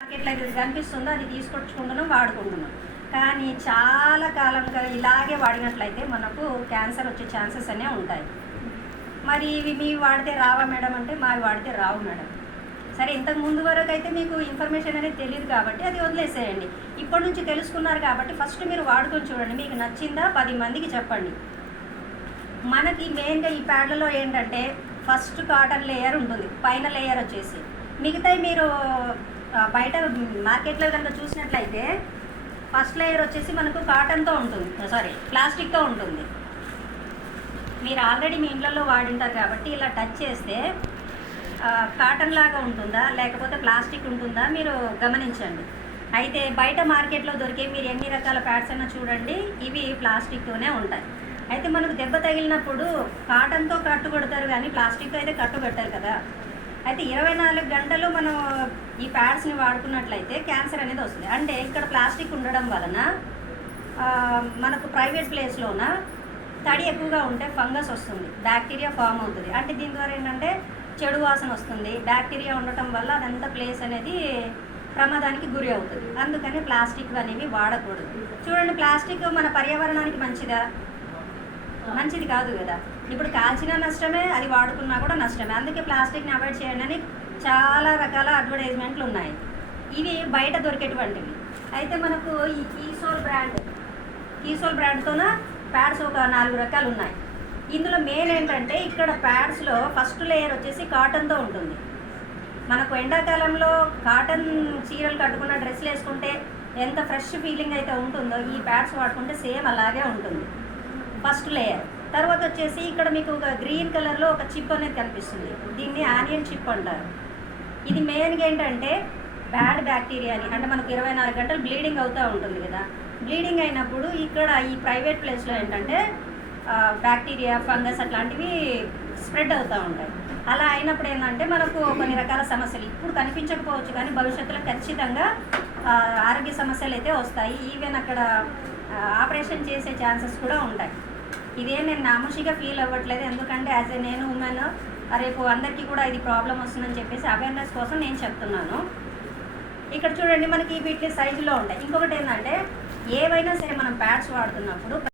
మార్కెట్లో అయితే కనిపిస్తుందో అది తీసుకొచ్చుకుంటున్నాం, వాడుకుంటున్నాం. కానీ చాలా కాలంగా ఇలాగే వాడినట్లయితే మనకు క్యాన్సర్ వచ్చే ఛాన్సెస్ అనే ఉంటాయి. మరి ఇవి మీ వాడితే రావా మేడం అంటే మావి వాడితే రావు మేడం. సరే, ఇంతకు ముందు వరకు అయితే మీకు ఇన్ఫర్మేషన్ అనేది తెలియదు కాబట్టి అది వదిలేసేయండి. ఇప్పటి నుంచి తెలుసుకున్నారు కాబట్టి ఫస్ట్ మీరు వాడుకొని చూడండి. మీకు నచ్చిందా 10 మందికి చెప్పండి. మనకి మెయిన్గా ఈ ప్యాడ్లలో ఏంటంటే ఫస్ట్ కాటన్ లేయర్ ఉంటుంది, పైన లేయర్ వచ్చేసి మిగతాయి మీరు బయట మార్కెట్లో కనుక చూసినట్లయితే ఫస్ట్ లేయర్ వచ్చేసి మనకు కాటన్తో ఉంటుంది, ప్లాస్టిక్తో ఉంటుంది. మీరు ఆల్రెడీ మీ ఇళ్ళల్లో వాడింటారు కాబట్టి ఇలా టచ్ చేస్తే కాటన్ లాగా ఉంటుందా లేకపోతే ప్లాస్టిక్ ఉంటుందా మీరు గమనించండి. అయితే బయట మార్కెట్లో దొరికే మీరు ఎన్ని రకాల ప్యాడ్స్ అయినా చూడండి, ఇవి ప్లాస్టిక్తోనే ఉంటాయి. అయితే మనకు దెబ్బ తగిలినప్పుడు కాటన్తో కట్టు కొడతారు కానీ ప్లాస్టిక్తో అయితే కట్టు కట్టారు కదా. అయితే 24 గంటలు మనం ఈ ప్యాడ్స్ని వాడుకున్నట్లయితే క్యాన్సర్ అనేది వస్తుంది. అంటే ఇక్కడ ప్లాస్టిక్ ఉండడం వలన మనకు ప్రైవేట్ ప్లేస్లోన తడి ఎక్కువగా ఉంటే ఫంగస్ వస్తుంది, బ్యాక్టీరియా ఫామ్ అవుతుంది. అంటే దీని ద్వారా ఏంటంటే చెడు వాసన వస్తుంది. బ్యాక్టీరియా ఉండటం వల్ల అదంతా ప్లేస్ అనేది ప్రమాదానికి గురి అవుతుంది. అందుకని ప్లాస్టిక్ అనేవి వాడకూడదు. చూడండి, ప్లాస్టిక్ మన పర్యావరణానికి మంచిది కాదు కదా. ఇప్పుడు కాల్చిన నష్టమే, అది వాడుకున్నా కూడా నష్టమే. అందుకే ప్లాస్టిక్ని అవాయిడ్ చేయండి అని చాలా రకాల అడ్వర్టైజ్మెంట్లు ఉన్నాయి. ఇవి బయట దొరికేటువంటివి. అయితే మనకు ఈ కీసోల్ బ్రాండ్తోన ప్యాడ్స్ ఒక 4 రకాలు ఉన్నాయి. ఇందులో మెయిన్ ఏంటంటే ఇక్కడ ప్యాడ్స్లో ఫస్ట్ లేయర్ వచ్చేసి కాటన్తో ఉంటుంది. మనకు ఎండాకాలంలో కాటన్ చీరలు కట్టుకున్న డ్రెస్సులు వేసుకుంటే ఎంత ఫ్రెష్ ఫీలింగ్ అయితే ఉంటుందో ఈ ప్యాడ్స్ వాడుకుంటే సేమ్ అలాగే ఉంటుంది ఫస్ట్ లేయర్. తర్వాత వచ్చేసి ఇక్కడ మీకు ఒక గ్రీన్ కలర్లో ఒక చిప్ అనేది కనిపిస్తుంది, దీన్ని ఆనియన్ చిప్ అంటారు. ఇది మెయిన్గా ఏంటంటే బ్యాడ్ బ్యాక్టీరియాని, అంటే మనకు 24 గంటలు బ్లీడింగ్ అవుతూ ఉంటుంది కదా. బ్లీడింగ్ అయినప్పుడు ఇక్కడ ఈ ప్రైవేట్ ప్లేస్లో ఏంటంటే బ్యాక్టీరియా ఫంగస్ అట్లాంటివి స్ప్రెడ్ అవుతూ ఉంటాయి. అలా అయినప్పుడు ఏంటంటే మనకు కొన్ని రకాల సమస్యలు ఇప్పుడు కనిపించకపోవచ్చు కానీ భవిష్యత్తులో ఖచ్చితంగా ఆరోగ్య సమస్యలు అయితే వస్తాయి. ఈవెన్ అక్కడ ఆపరేషన్ చేసే ఛాన్సెస్ కూడా ఉంటాయి. ఇదేం నేను నామోషిగా ఫీల్ అవ్వట్లేదు, ఎందుకంటే యాజ్ ఏ నేను ఉమెన్ రేపు అందరికీ కూడా ఇది ప్రాబ్లం వస్తుందని చెప్పేసి అవేర్నెస్ కోసం నేను చెప్తున్నాను. ఇక్కడ చూడండి, మనకి వీటి సైజులో ఉంటాయి. ఇంకొకటి ఏంటంటే ఏవైనా సరే మనం ప్యాడ్స్ వాడుతున్నప్పుడు